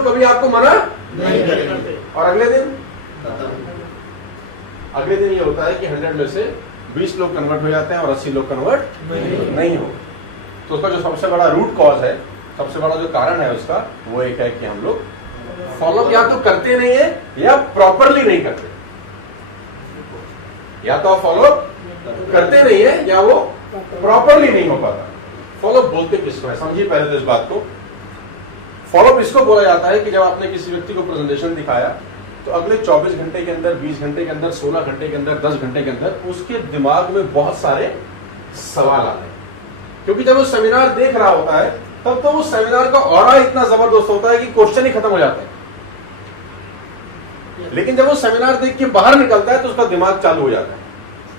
लोग कभी आपको मना नहीं करेंगे। और अगले दिन ये होता है कि 100 में से 20 लोग कन्वर्ट हो जाते हैं और 80 लोग कन्वर्ट नहीं हो। तो उसका जो सबसे बड़ा रूट कॉज है, सबसे बड़ा जो कारण है उसका, वो एक है कि हम लोग फॉलोअप या तो करते नहीं है या प्रॉपरली नहीं करते। या तो आप फॉलोअप करते नहीं है या वो प्रॉपरली नहीं हो पाता। फॉलोअप बोलते किसको है, समझिए पहले तो इस बात को। फॉलोअप इसको बोला जाता है कि जब आपने किसी व्यक्ति को प्रेजेंटेशन दिखाया तो अगले 24 घंटे के अंदर, 20 घंटे के अंदर, 16 घंटे के अंदर, 10 घंटे के अंदर उसके दिमाग में बहुत सारे सवाल आते हैं। क्योंकि जब वो सेमिनार देख रहा होता है तब तो उस सेमिनार का ऑरा इतना जबरदस्त होता है कि क्वेश्चन ही खत्म हो जाते हैं। लेकिन जब वो सेमिनार देख के बाहर निकलता है तो उसका दिमाग चालू हो जाता है,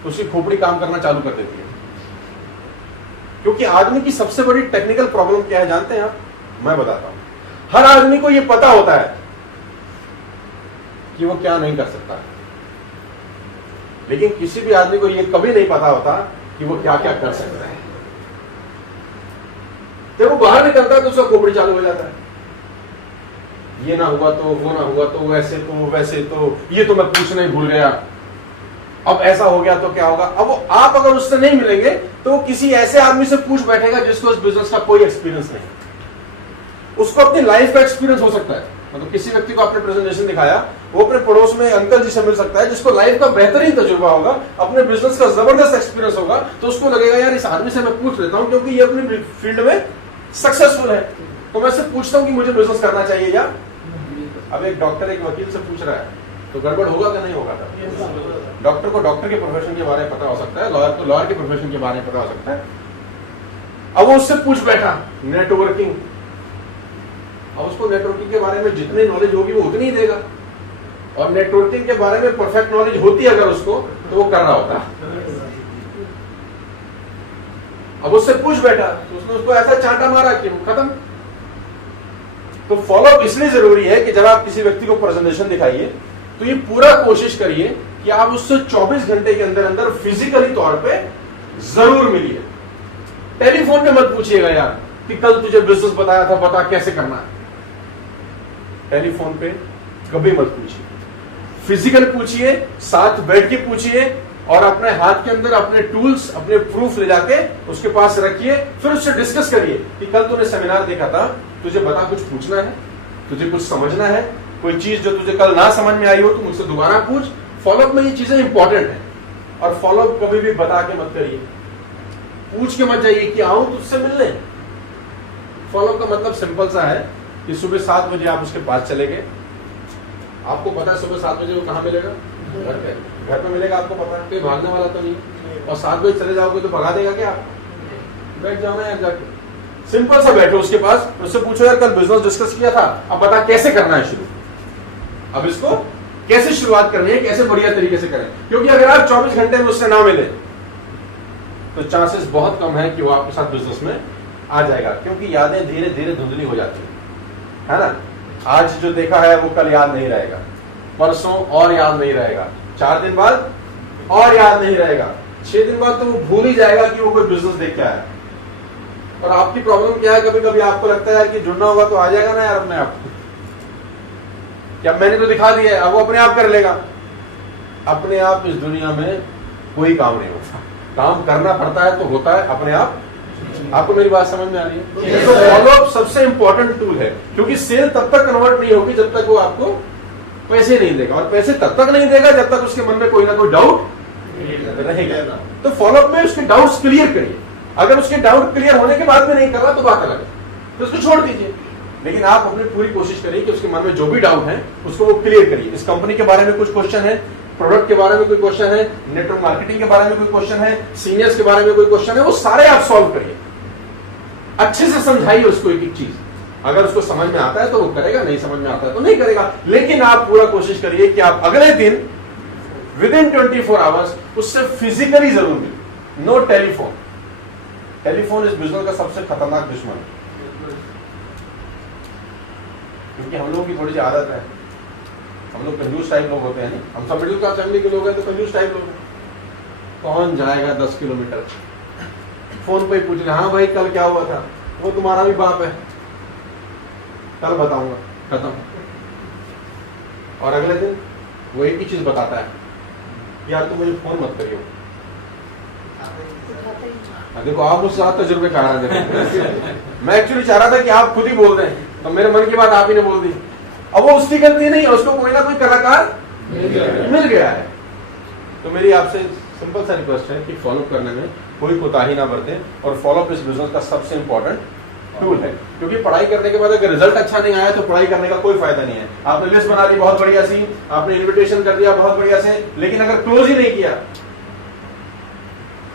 तो उसकी खोपड़ी काम करना चालू कर देती है। क्योंकि आदमी की सबसे बड़ी टेक्निकल प्रॉब्लम क्या है जानते हैं आप? मैं बताता हूं। हर आदमी को यह पता होता है कि वो क्या नहीं कर सकता, लेकिन किसी भी आदमी को यह कभी नहीं पता होता कि वो क्या क्या कर सकता है। जब वो बाहर निकलता है तो उसका खोपड़ी चालू हो जाता है। ये ना हुआ तो वो ना हुआ तो वैसे तो वैसे तो ये तो मैं पूछना ही भूल गया, अब ऐसा हो गया तो क्या होगा। अब आप अगर उससे नहीं मिलेंगे तो किसी ऐसे आदमी से पूछ बैठेगा जिसको इस बिजनेस का कोई एक्सपीरियंस नहीं, उसको अपनी लाइफ का एक्सपीरियंस हो सकता है। मतलब किसी व्यक्ति को आपने प्रेजेंटेशन दिखाया, वो अपने पड़ोस में अंकल जी से मिल सकता है जिसको लाइफ का बेहतरीन तजुर्बा होगा, अपने बिजनेस का जबरदस्त एक्सपीरियंस होगा, तो उसको लगेगा यार इस आदमी से मैं पूछ लेता हूं क्योंकि ये अपनी फील्ड में सक्सेसफुल है, तो मैं इससे पूछता हूं कि मुझे बिजनेस करना चाहिए या। अब एक डॉक्टर एक वकील से पूछ रहा है तो गड़बड़ होगा कि नहीं होगा? डॉक्टर को डॉक्टर के प्रोफेशन के बारे में पता हो सकता है, लॉयर को लॉयर के प्रोफेशन के बारे में पता हो सकता है। अब वो उससे पूछ बैठा नेटवर्किंग, अब उसको नेटवर्किंग के बारे में जितनी नॉलेज होगी वो उतनी ही देगा, और नेटवर्किंग के बारे में परफेक्ट नॉलेज होती है अगर उसको तो वो कर रहा होता। अब उससे पूछ बैठा तो उसने उसको ऐसा चांटा मारा कि वो खत्म। तो फॉलोअप इसलिए जरूरी है कि जब आप किसी व्यक्ति को प्रेजेंटेशन दिखाइए तो ये पूरा कोशिश करिए कि आप उससे 24 घंटे के अंदर अंदर फिजिकली तौर पे जरूर मिलिए। टेलीफोन पे मत पूछिएगा यार कि कल तुझे बिजनेस बताया था, बता कैसे करना है। टेलीफोन पे कभी मत पूछिए, फिजिकल पूछिए, साथ बैठ के पूछिए, और अपने हाथ के अंदर अपने टूल्स, अपने प्रूफ ले जाके उसके पास रखिए। फिर उससे डिस्कस करिए कि कल तूने सेमिनार देखा था, तुझे बता कुछ पूछना है, तुझे कुछ समझना है, कोई चीज जो तुझे कल ना समझ में आई हो तो मुझसे दोबारा पूछ। फॉलोअप में ये चीजें इंपॉर्टेंट है, और फॉलोअप कभी भी बता के मत करिए, पूछ के मत जाइए कि आऊं तुझसे मिलने। फॉलोअप का मतलब सिंपल सा है कि सुबह 7 बजे आप उसके पास चले गए, आपको पता है सुबह 7 बजे वो कहां मिलेगा? घर पे मिलेगा, आपको पता है, कोई भागने वाला तो नहीं। और 7 बजे चले जाओगे तो भगा देगा क्या? बैठ जाओ ना यार जाके, सिंपल सा बैठो उसके पास, उससे पूछो यार कल बिजनेस डिस्कस किया था, अब बता कैसे करना है शुरू, अब इसको कैसे शुरुआत करनी है, कैसे बढ़िया तरीके से करें। क्योंकि अगर आप 24 घंटे में उससे ना मिले तो चांसेस बहुत कम है कि वो आपके साथ बिजनेस में आ जाएगा, क्योंकि यादें धीरे धीरे धुंधली हो जाती है ना। आज जो देखा है वो कल याद नहीं रहेगा, परसों और याद नहीं रहेगा, 4 दिन बाद और याद नहीं रहेगा, 6 दिन बाद तो वो भूल ही जाएगा कि वो कोई बिजनेस देख के आया। और आपकी प्रॉब्लम क्या है, कभी कभी आपको लगता है कि जुड़ना होगा तो आ जाएगा ना यार अपने आप, क्या मैंने तो दिखा दिया है, अब वो अपने आप कर लेगा। अपने आप इस दुनिया में कोई काम नहीं होता, काम करना पड़ता है तो होता है अपने आप। आपको मेरी बात समझ में आ रही है? तो फॉलोअप सबसे इंपॉर्टेंट टूल है, क्योंकि सेल तब तक कन्वर्ट नहीं होगी जब तक वो आपको पैसे नहीं देगा, और पैसे तब तक नहीं देगा जब तक उसके मन में कोई ना कोई डाउट रहेगा। तो फॉलोअप में उसके डाउट्स क्लियर करिए। अगर उसके डाउट क्लियर होने के बाद में नहीं कर रहा तो बात अलग है, तो उसको छोड़ दीजिए। लेकिन आप अपनी पूरी कोशिश करिए कि उसके मन में जो भी डाउट है उसको वो क्लियर करिए। इस कंपनी के बारे में कुछ क्वेश्चन है, प्रोडक्ट के बारे में कोई क्वेश्चन है, नेटवर्क मार्केटिंग के बारे में कोई क्वेश्चन है, सीनियर्स के बारे में कोई क्वेश्चन है, वो सारे आप सॉल्व करिए। अच्छे से समझाइए उसको एक एक चीज। अगर उसको समझ में आता है तो वो करेगा, नहीं समझ में आता है तो नहीं करेगा। लेकिन आप पूरा कोशिश करिए कि आप अगले दिन विदिन 24 आवर्स उससे फिजिकली जरूर मिले। No telephone. टेलीफोन इस बिजनेस का सबसे खतरनाक दुश्मन है, क्योंकि हम लोगों की थोड़ी सी आदत है, हम लोग कंजूस टाइप लोग होते हैं। नहीं, हम सब मिडिल क्लास फैमिली के लोग हैं तो कंजूस टाइप लोग हैं। कौन जाएगा 10 किलोमीटर, फोन पे ही पूछ रहे, हाँ भाई कल क्या हुआ था, वो तुम्हारा भी बाप है, कल बताऊंगा। खत्म। और अगले दिन वो एक ही चीज बताता है, यार तुम मुझे फोन मत करियो। देखो आप मुझसे ज्यादा तजुर्बे का रहा थे। मैं एक्चुअली चाह रहा था कि आप खुद ही बोल दें, तो मेरे मन की बात आप ही ने बोल दी। अब वो उसकी गलती नहीं है, उसको कोई ना कोई कलाकार मिल गया है। तो मेरी आपसे सिंपल सा रिक्वेस्ट है कि फॉलो करने में कोई कोताही ना बरतें, और फॉलो इस बिजनेस का सबसे इंपॉर्टेंट टूल है। क्योंकि पढ़ाई करने के बाद अगर रिजल्ट अच्छा नहीं आया तो पढ़ाई करने का कोई फायदा नहीं है। आपने लिस्ट बना ली बहुत बढ़िया सी, आपने इन्विटेशन कर दिया बहुत बढ़िया से, लेकिन अगर क्लोज ही नहीं किया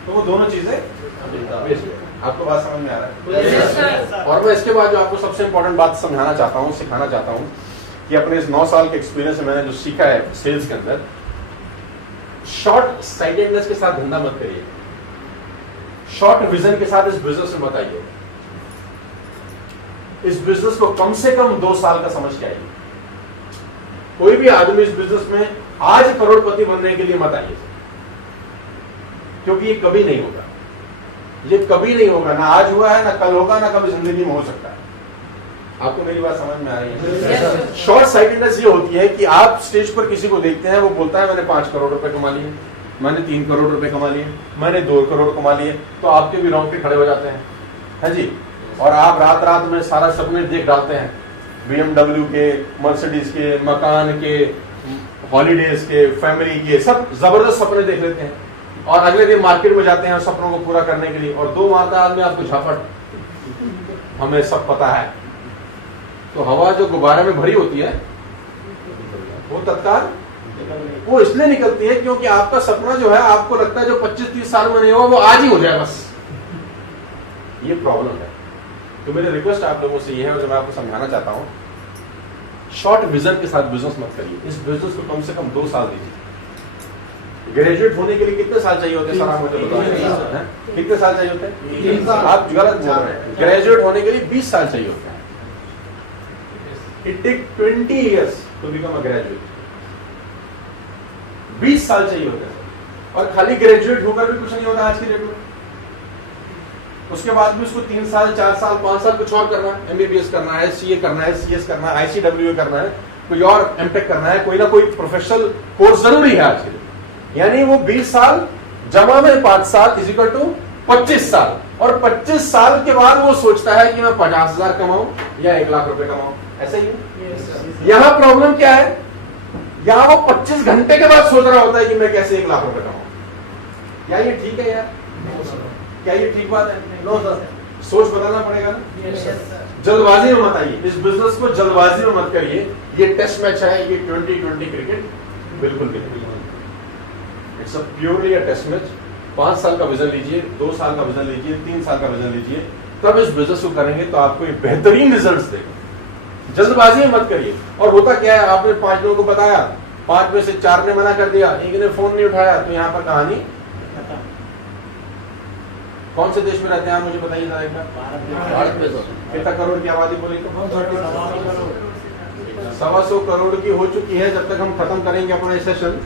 तो वो दोनों चीजें वेस्ट है। आपको बात समझ में आ रहा है? और मैं इसके बाद जो आपको सबसे इंपॉर्टेंट बात समझाना चाहता हूँ, सिखाना चाहता हूँ कि अपने इस 9 साल के एक्सपीरियंस में मैंने जो सीखा है सेल्स के अंदर, शॉर्ट साइटेडनेस के साथ धंधा मत करिए, शॉर्ट विजन के साथ इस बिजनेस में मत आइए। इस बिजनेस को कम से कम 2 साल का समझ के आइए। कोई भी आदमी इस बिजनेस में आज करोड़पति बनने के लिए मत आइए, क्योंकि ये कभी नहीं होगा। ये कभी नहीं होगा, ना आज हुआ है, ना कल होगा, ना कभी जिंदगी में हो सकता है। आपको मेरी बात समझ में आ रही है? शॉर्ट साइटेडनेस ये होती है कि आप स्टेज पर किसी को देखते हैं, वो बोलता है मैंने 5 करोड़ रुपए कमा लिए, मैंने 3 करोड़ रुपए कमा लिए, मैंने 2 करोड़ कमा लिए, तो आपके भी रोंगटे खड़े हो जाते हैं, है जी। और आप रात रात में सारा सपने देख डालते हैं, BMW के, मर्सिडीज के, मकान के, हॉलीडेज के, फैमिली के, सब जबरदस्त सपने देख लेते हैं। और अगले दिन मार्केट में जाते हैं सपनों को पूरा करने के लिए, और 2 माह आदमी आपको झापट, हमें सब पता है। तो हवा जो गुब्बारे में भरी होती है वो तत्काल वो इसलिए निकलती है क्योंकि आपका सपना जो है, आपको लगता है जो 25-30 साल में नहीं हुआ वो आज ही हो जाए, बस ये प्रॉब्लम है। तो मेरी रिक्वेस्ट आप लोगों से ये है, और जो मैं आपको समझाना चाहता हूं, शॉर्ट विजन के साथ बिजनेस मत करिए। इस बिजनेस को कम से कम 2 साल दीजिए। ग्रेजुएट होने के लिए कितने साल चाहिए होते हैं सर, आप मुझे बताएं? कितने साल चाहिए होते हैं? 3 साल। आप गलत बोल रहे हैं। ग्रेजुएट होने के लिए 20 साल चाहिए होते हैं। It take 20 years to become a graduate. 20 साल चाहिए होते हैं। और खाली ग्रेजुएट होकर भी कुछ नहीं होता आज की डेट में। उसके बाद भी उसको 3 साल, 4 साल, 5 साल कुछ और करना है, MBBS करना है, CA करना है, CS करना है, ICWA करना है, कोई और MTech करना है, कोई ना कोई प्रोफेशनल कोर्स जरूरी है आज के लिए। यानी वो 20 साल जमा में 5 साल इजिकल टू 25 साल, और 25 साल के बाद वो सोचता है कि मैं 50,000 कमाऊं या 1 लाख रुपए कमाऊं। ऐसा ही है। यहां प्रॉब्लम क्या है, यहां वो 25 घंटे के बाद सोच रहा होता है कि मैं कैसे 1 लाख रुपए कमाऊं। क्या ये ठीक है यार? क्या ये ठीक बात है? नो सर, सोच बदलना पड़ेगा ना। जल्दबाजी में मत आइए, इस बिजनेस को जल्दबाजी में मत करिए। ये टेस्ट मैच है, ये 2020 क्रिकेट बिल्कुल भी नहीं। It's a purely a test match. 5 साल का विजन लीजिए, 2 साल का विजन लीजिए, 3 साल का विजन लीजिए, तब इस बिजनेस को करेंगे तो आपको ये बेहतरीन रिजल्ट्स देगा। जल्दबाजी में मत करिए। और होता क्या है, आपने 5 लोगों को बताया, 5 में से 4 ने मना कर दिया, एक ने फोन नहीं उठाया, तो यहाँ पर कहानी। कौन से देश में रहते हैं आप मुझे बताइए जरा एक बार? भारत में। कितना करोड़ की आबादी बोली? 125 करोड़ की हो चुकी है। जब तक हम खत्म करेंगे अपना सेशन,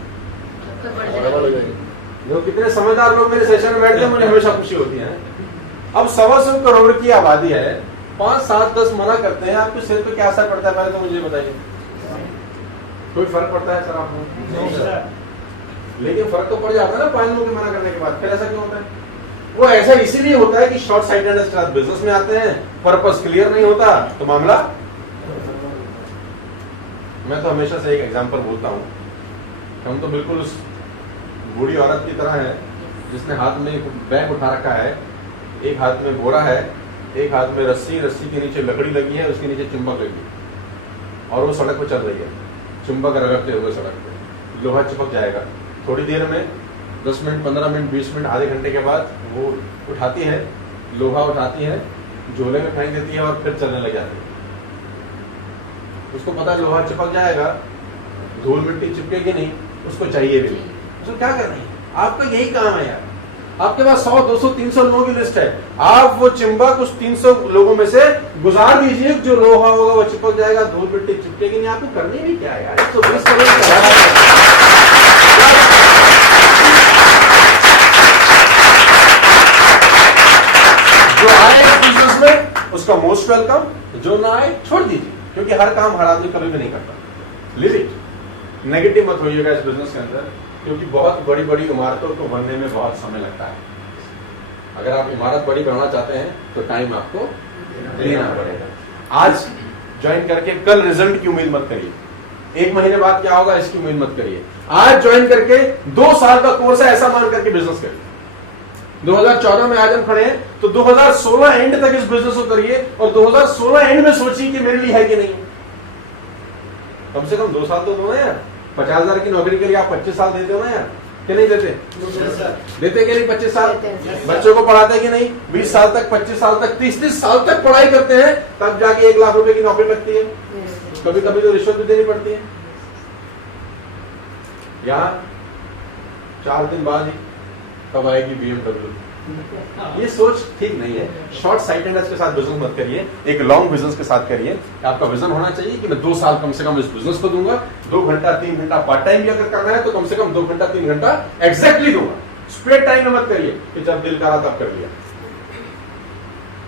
जो कितने समझदार लोग मेरे सेशन में बैठते हैं, मुझे हमेशा खुशी होती है। अब 125 करोड़ की आबादी है, 5, 7, 10 मना करते हैं, आपके सिर पे क्या असर पड़ता है पहले तो मुझे बताइए। कोई फर्क पड़ता है सर आपको? लेकिन फर्क तो पड़ जाता है ना 5 लोगों के मना करने के बाद। फिर ऐसा क्यों होता है? वो ऐसा इसीलिए होता है कि शॉर्ट साइटेडनेस के साथ बिजनेस में आते हैं, पर्पस क्लियर नहीं होता तो मामला। मैं तो हमेशा से एक एग्जांपल बोलता हूं, हम तो बिल्कुल उस बूढ़ी औरत की तरह है जिसने हाथ में एक बैग उठा रखा है, एक हाथ में बोरा है, एक हाथ में रस्सी, रस्सी के नीचे लकड़ी लगी है, उसके नीचे चुंबक लगी है, और वो सड़क पर चल रही है, चुंबक रगड़ते हुए सड़क पे। लोहा चिपक जाएगा थोड़ी देर में, 10 मिनट, 15 मिनट, 20 मिनट, आधे घंटे के बाद वो उठाती है, लोहा उठाती है, झोले में फेंक देती है और फिर चलने लग जाती है। उसको पता है लोहा चिपक जाएगा, धूल मिट्टी चिपकेगी नहीं, उसको चाहिए भी नहीं। तो क्या करना है? आपका यही काम है यार। आपके पास 100, 200, 300 लोगों की लिस्ट है, आप वो चिंबक उस 300 लोगों में से गुजार दीजिए, जो लोहा होगा वो चिपक जाएगा, धूल मिट्टी चिपकेगी नहीं। आपको करनी भी क्या है यार? 120 करोड़ जो आए बिजनेस में उसका मोस्ट वेलकम, जो ना आए छोड़ दीजिए। क्योंकि हर काम हर आदमी कभी भी नहीं करता। Live it. नेगेटिव मत होइएगा इस बिजनेस के अंदर, क्योंकि बहुत बड़ी बड़ी इमारतों को बनने में बहुत समय लगता है। अगर आप इमारत बड़ी बनाना चाहते हैं तो टाइम आपको लेना पड़ेगा। आज ज्वाइन करके कल रिजल्ट की उम्मीद मत करिए, 1 महीने बाद क्या होगा इसकी उम्मीद मत करिए। आज ज्वाइन करके 2 साल का कोर्स है ऐसा मान करके बिजनेस करिए। 2014 में आज हम खड़े हैं तो 2016 एंड तक इस बिजनेस को करिए और 2016 एंड में सोचिए कि मेरे लिए है कि नहीं। कम से कम 2 साल तो दो ना यार। 50,000 की नौकरी के लिए आप 25 साल देते हो ना यार, कि नहीं देते? देते कि नहीं? 25 साल बच्चों को पढ़ाते कि नहीं? 20 साल तक, 25 साल तक, 30 साल तक पढ़ाई करते हैं, तब जाके 1 लाख रुपए की नौकरी लगती है। कभी कभी तो रिश्वत भी देनी पड़ती है। यहाँ 4 दिन बाद ही कब आएगी BMW। ये सोच ठीक नहीं है। शॉर्ट साइटेडनेस के साथ बिजनेस मत करिए, एक लॉन्ग बिजनेस के साथ करिए। आपका विजन होना चाहिए कि मैं 2 साल कम से कम इस बिजनेस को दूंगा। 2 घंटा 3 घंटा पार्ट टाइम भी अगर करना है तो कम से कम 2 घंटा 3 घंटा एग्जैक्टली दूंगा। स्पेयर टाइम में मत करिए कि जब दिल करा तब कर लिया।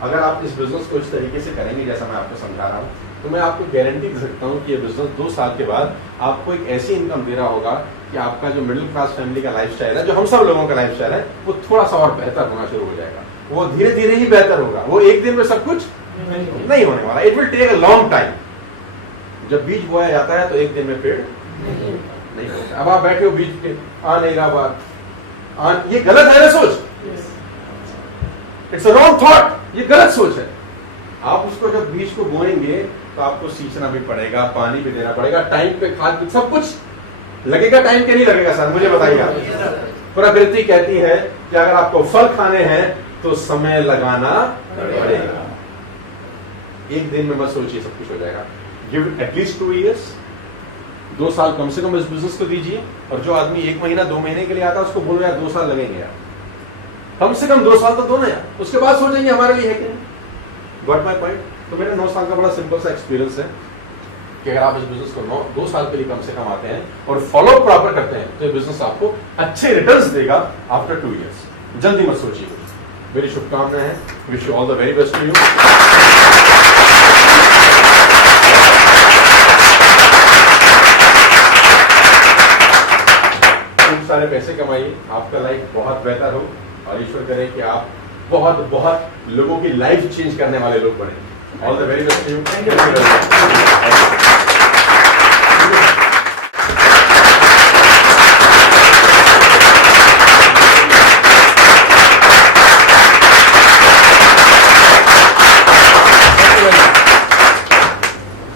अगर आप इस बिजनेस को इस तरीके से करेंगे जैसा मैं आपको समझा रहा हूं, तो मैं आपको गारंटी दे सकता हूं कि ये बिजनेस 2 साल के बाद आपको एक ऐसी इनकम दे रहा होगा कि आपका जो मिडिल क्लास फैमिली का लाइफस्टाइल है, जो हम सब लोगों का लाइफस्टाइल है, वो थोड़ा सा और बेहतर होना शुरू हो जाएगा। वो धीरे धीरे ही बेहतर होगा। वो एक दिन में सब कुछ नहीं होने वाला। It will take a long time. जब बीज बोया जाता है तो एक दिन में पेड़ नहीं होता। अब आप बैठे हो बीज के आ नहीं रहा बात, ये गलत है ना सोच। It's a wrong thought. ये गलत सोच है। आप उसको जब बीज को बोएंगे तो आपको सींचना भी पड़ेगा, पानी भी देना पड़ेगा, टाइम पे खाद, सब कुछ लगेगा। टाइम के नहीं लगेगा सर, मुझे बताइएगा। प्रकृति कहती है कि अगर आपको फल खाने हैं तो समय लगाना पड़ेगा। एक दिन में मत सोचिए सब कुछ हो जाएगा। गिव एटलीस्ट 2 इयर्स, 2 साल कम से कम इस बिजनेस को दीजिए। और जो आदमी 1 महीना 2 महीने के लिए आता है उसको बोलो यार 2 साल लगेंगे यार, कम से कम 2 साल तो दो ना यार। उसके बाद सोचेंगे हमारे लिए है कि नहीं। Got my point? तो मेरा 9 साल का बड़ा सिंपल सा एक्सपीरियंस है कि अगर आप इस बिजनेस को 2 साल के लिए कम से कम आते हैं और फॉलो प्रॉपर करते हैं तो ये बिजनेस आपको अच्छे रिटर्न्स देगा आफ्टर 2 इयर्स। जल्दी मत सोचिए। मेरी शुभकामनाएं हैं। Wish you all the very best to you. खूब सारे पैसे कमाइए, आपका लाइफ बहुत बेहतर हो और ईश्वर करे कि आप बहुत बहुत लोगों की लाइफ चेंज करने वाले लोग बने। All the very best to you. Thank you.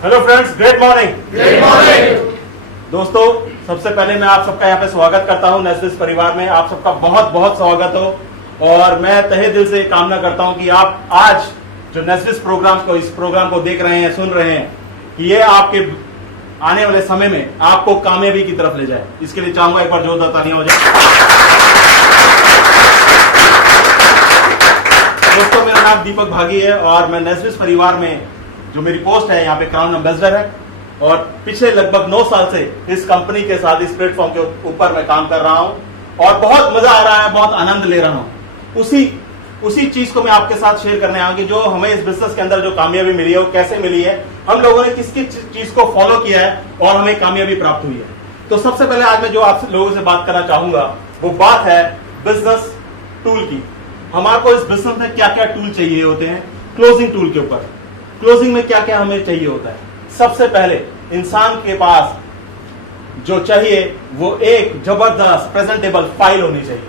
Hello friends, great morning. Good morning दोस्तों, सबसे पहले मैं आप सबका यहाँ पे स्वागत करता हूँ। नेस्विस परिवार में आप सबका बहुत बहुत स्वागत हो और मैं तहे दिल से कामना करता हूँ कि आप आज जो नेस्विस इस प्रोग्राम को देख रहे हैं, सुन रहे हैं, कि ये आपके आने वाले समय में आपको कामयाबी की तरफ ले जाए। इसके लिए चाहूंगा एक बार जोरदार तालियां हो जाए। दोस्तों, मेरा नाम दीपक भागी है और मैं नेस्विस परिवार में जो मेरी पोस्ट है यहाँ पे क्राउन एम्बेसडर है और पिछले लगभग 9 साल से इस कंपनी के साथ, इस प्लेटफॉर्म के ऊपर मैं काम कर रहा हूँ और बहुत मजा आ रहा है, बहुत आनंद ले रहा हूँ। उसी चीज को मैं आपके साथ शेयर करने आऊंगी जो हमें इस बिजनेस के अंदर जो कामयाबी मिली है वो कैसे मिली है, हम लोगों ने किस किस चीज को फॉलो किया है और हमें कामयाबी प्राप्त हुई है। तो सबसे पहले आज मैं जो आप लोगों से बात करना चाहूंगा वो बात है बिजनेस टूल की। हमारे को इस बिजनेस में क्या क्या टूल चाहिए होते हैं। क्लोजिंग टूल के ऊपर, क्लोजिंग में क्या क्या हमें चाहिए होता है। सबसे पहले इंसान के पास जो चाहिए वो एक जबरदस्त प्रेजेंटेबल फाइल होनी चाहिए।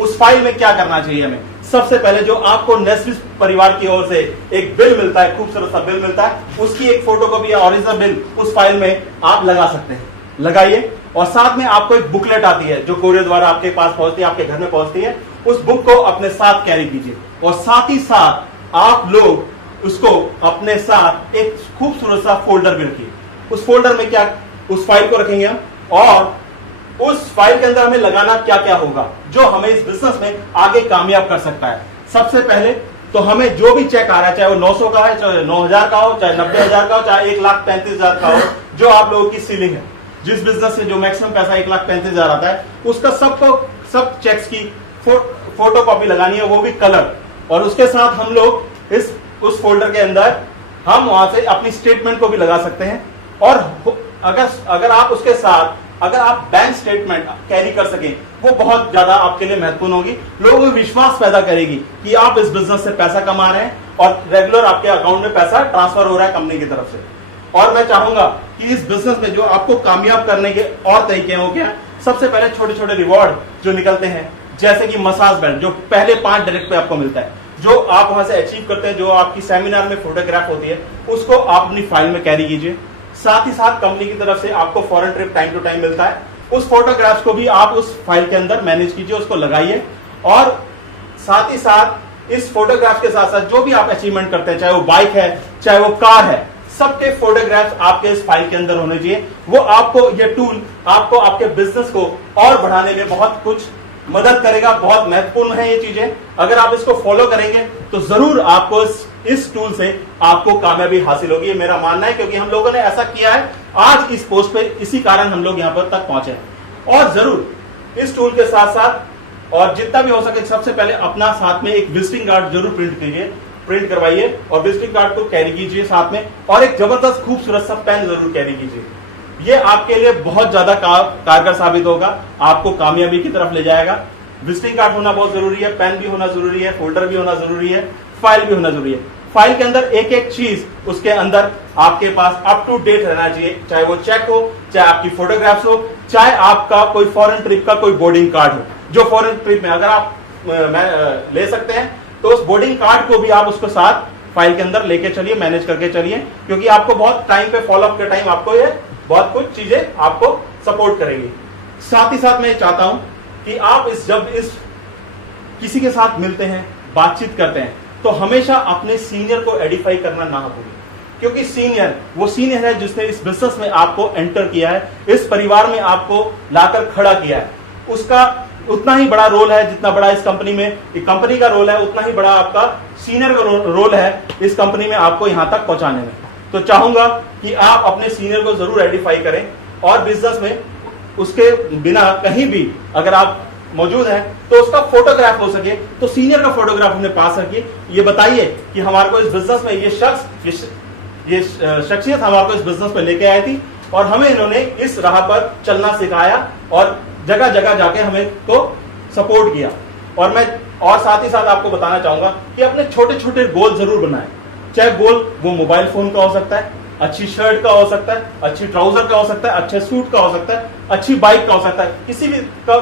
उस फाइल में क्या करना चाहिए हमें? सबसे पहले जो आपको नेस्विस परिवार की ओर से एक बिल मिलता है, खूबसूरत सा बिल मिलता है, उसकी एक फोटोकॉपी या ओरिजिनल बिल उस फाइल में आप लगा सकते हैं, लगाइए। और साथ में आपको एक बुकलेट आती है जो कोरियर द्वारा आपके पास पहुंचती है, आपके घर में पहुंचती है। उस बुक को अपने साथ कैरी कीजिए और साथ ही साथ आप लोग उसको अपने साथ एक खूबसूरत सा फोल्डर भी रखिए। उस फोल्डर में क्या, उस फाइल को रखेंगे हम और उस फाइल के अंदर हमें लगाना क्या क्या होगा जो हमें इस बिजनेस में आगे कामयाब कर सकता है। सबसे पहले तो हमें जो भी चेक आ रहा है, चाहे वो 900 का है, चाहे 9000 का हो, चाहे 90,000 का हो, चाहे 1,35,000 का हो, जो आप लोगों की सीलिंग है, जिस बिजनेस में जो मैक्सिमम पैसा 1,35,000 आता है, उसका सब चेक्स की फोटो कॉपी लगानी है, वो भी कलर। और उसके साथ हम लोग उस फोल्डर के अंदर हम वहां से अपनी स्टेटमेंट को भी लगा सकते हैं। और अगर आप उसके साथ अगर आप बैंक स्टेटमेंट कैरी कर सकें, वो बहुत ज्यादा आपके लिए महत्वपूर्ण होगी। लोगों में विश्वास पैदा करेगी कि आप इस बिजनेस से पैसा कमा रहे हैं और रेगुलर आपके अकाउंट में पैसा ट्रांसफर हो रहा है कंपनी की तरफ से। और मैं चाहूंगा कि इस बिजनेस में जो आपको कामयाब करने के और तरीके हो क्या, सबसे पहले छोटे छोटे रिवॉर्ड जो निकलते हैं, जैसे कि मसाज बेल्ट जो पहले 5 डायरेक्ट पे आपको मिलता है, जो आप वहां से अचीव करते हैं, जो आपकी सेमिनार में फोटोग्राफ होती है, उसको आप अपनी फाइल में कैरी कीजिए। साथ ही साथ कंपनी की तरफ से आपको foreign trip time to time मिलता है, उस फोटोग्राफ्स को भी आप उस फाइल के अंदर मैनेज कीजिए, उसको लगाइए। और साथ ही साथ इस फोटोग्राफ के साथ साथ जो भी आप अचीवमेंट करते हैं, चाहे वो बाइक है चाहे वो कार है, सबके फोटोग्राफ्स आपके इस फाइल के अंदर होने चाहिए। वो आपको ये टूल आपको आपके बिजनेस को और बढ़ाने में बहुत कुछ मदद करेगा। बहुत महत्वपूर्ण है ये चीजें। अगर आप इसको फॉलो करेंगे तो जरूर आपको इस टूल से आपको कामयाबी हासिल होगी, ये मेरा मानना है, क्योंकि हम लोगों ने ऐसा किया है आज इस पोस्ट पे, इसी कारण हम लोग यहां पर तक पहुंचे हैं। और जरूर इस टूल के साथ साथ और जितना भी हो सके, सबसे पहले अपना साथ में एक विजिटिंग कार्ड जरूर प्रिंट करवाइए और विजिटिंग कार्ड को कैरी कीजिए साथ में, और एक जबरदस्त खूबसूरत सा पेन जरूर कैरी कीजिए। ये आपके लिए बहुत ज्यादा कारगर साबित होगा, आपको कामयाबी की तरफ ले जाएगा। विजिटिंग कार्ड होना बहुत जरूरी है, पेन भी होना जरूरी है, फोल्डर भी होना जरूरी है, फाइल भी होना जरूरी है। फाइल के अंदर एक एक चीज उसके अंदर आपके पास अप टू डेट रहना चाहिए, चाहे वो चेक हो, चाहे आपकी फोटोग्राफ्स हो, चाहे आपका कोई फॉरेन ट्रिप का कोई बोर्डिंग कार्ड हो। जो फॉरेन ट्रिप में अगर आप ले सकते हैं तो उस बोर्डिंग कार्ड को भी आप उसको साथ फाइल के अंदर लेके चलिए, मैनेज करके चलिए, क्योंकि आपको बहुत टाइम पे फॉलोअप के टाइम आपको ये बहुत कुछ चीजें आपको सपोर्ट करेंगी। साथ ही साथ मैं चाहता हूं कि आप जब किसी के साथ मिलते हैं, बातचीत करते हैं, तो हमेशा अपने सीनियर को एडिफाई करना ना भूलें, क्योंकि सीनियर वो सीनियर है जिसने इस बिजनेस में आपको एंटर किया है, इस परिवार में आपको लाकर खड़ा किया है। उसका उतना ही बड़ा रोल है जितना बड़ा इस कंपनी में कंपनी का रोल है, उतना ही बड़ा आपका सीनियर का रोल है इस कंपनी में आपको यहां तक पहुंचाने में। तो चाहूंगा कि आप अपने सीनियर को जरूर आइडेंटिफाई करें, और बिजनेस में उसके बिना कहीं भी अगर आप मौजूद हैं तो उसका फोटोग्राफ हो सके तो सीनियर का फोटोग्राफ अपने पास रखिए। ये बताइए कि हमारे को इस बिजनेस में ये शख्सियत हमारे को इस बिजनेस में लेके आई थी और हमें इन्होंने इस राह पर चलना सिखाया और जगह जगह जाके हमें तो सपोर्ट किया। और साथ ही साथ आपको बताना चाहूंगा कि अपने छोटे छोटे गोल जरूर बनाएं, चाहे गोल वो मोबाइल फोन का हो सकता है, अच्छी शर्ट का हो सकता है, अच्छी ट्राउजर का हो सकता है, अच्छे सूट का हो सकता है, अच्छी बाइक का हो सकता है, किसी भी का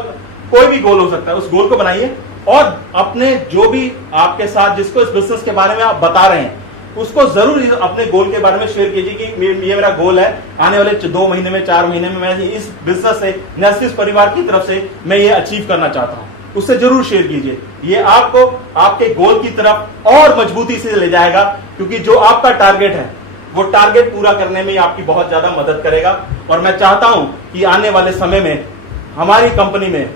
कोई भी गोल हो सकता है। उस गोल को बनाइए और अपने जो भी आपके साथ जिसको इस बिजनेस के बारे में आप बता रहे हैं उसको जरूर अपने गोल के बारे में शेयर कीजिए कि ये मेरा गोल है, आने वाले 2 महीने में 4 महीने में मैं इस बिजनेस से नर्सिस परिवार की तरफ से मैं ये अचीव करना चाहता हूं। उससे जरूर शेयर कीजिए, ये आपको आपके गोल की तरफ और मजबूती से ले जाएगा, क्योंकि जो आपका टारगेट है वो टारगेट पूरा करने में आपकी बहुत ज्यादा मदद करेगा। और मैं चाहता हूं कि आने वाले समय में हमारी कंपनी में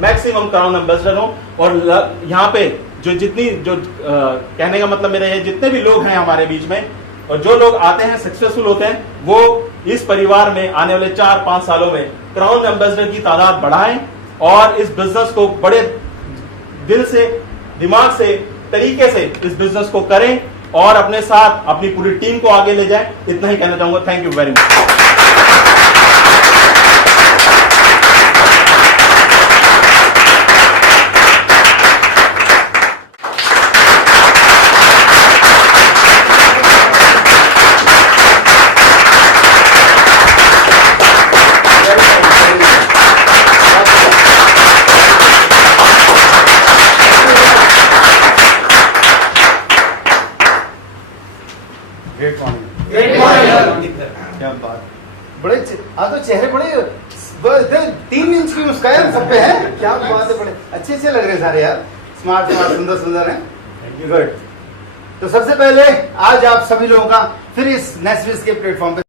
मैक्सिमम क्राउन एम्बेसडर हो, और यहाँ पे कहने का मतलब मेरा है जितने भी लोग हैं हमारे बीच में और जो लोग आते हैं सक्सेसफुल होते हैं, वो इस परिवार में आने वाले 4-5 सालों में क्राउन एम्बेसडर की तादाद बढ़ाएं और इस बिजनेस को बड़े दिल से, दिमाग से, तरीके से इस बिजनेस को करें और अपने साथ अपनी पूरी टीम को आगे ले जाएं। इतना ही कहना चाहूंगा। Thank you very much. क्या बात, बड़े आज तो चेहरे बड़े 3 इंच की मुस्कान सब पे है। क्या बात है, बड़े अच्छे लग रहे हैं सारे यार, स्मार्ट सुंदर हैं। गुड। तो सबसे पहले आज आप सभी लोगों का फिर इस नेस्विस के प्लेटफॉर्म पे